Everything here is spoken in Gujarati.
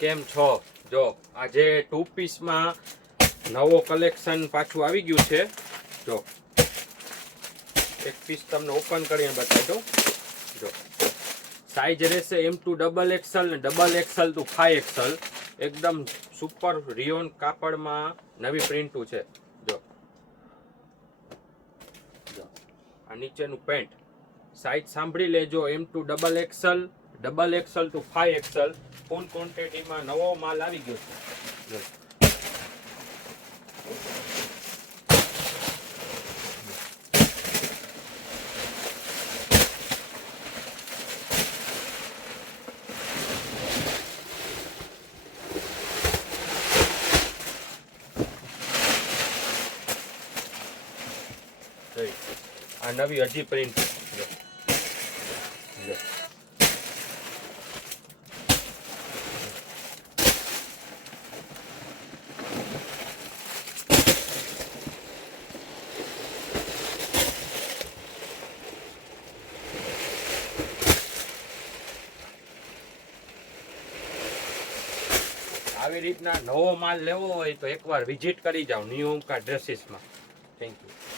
કેમ છો? જો આજે 2 પીસમાં નવો કલેક્શન પાછું આવી ગયું છે. જો એક પીસ તમને ઓપન કરીને બતાવી દઉં. જો સાઈઝ રહેશે M2 XXL ને XXL to 5XL. એકદમ સુપર રિયોન કાપડમાં નવી પ્રિન્ટું છે. જો આ નીચેનું પેન્ટ સાઈઝ સાંભળી લેજો. M2 XXL to 5XL ફૂલ ક્વોન્ટિટીમાં નવો માલ આવી ગયો છે. આ નવી હજી પ્રિન્ટ આવી રીતના નવો માલ લેવો હોય તો એકવાર વિઝિટ કરી જાઓ ન્યુ ઓમકાર ડ્રેસીસમાં. Thank you.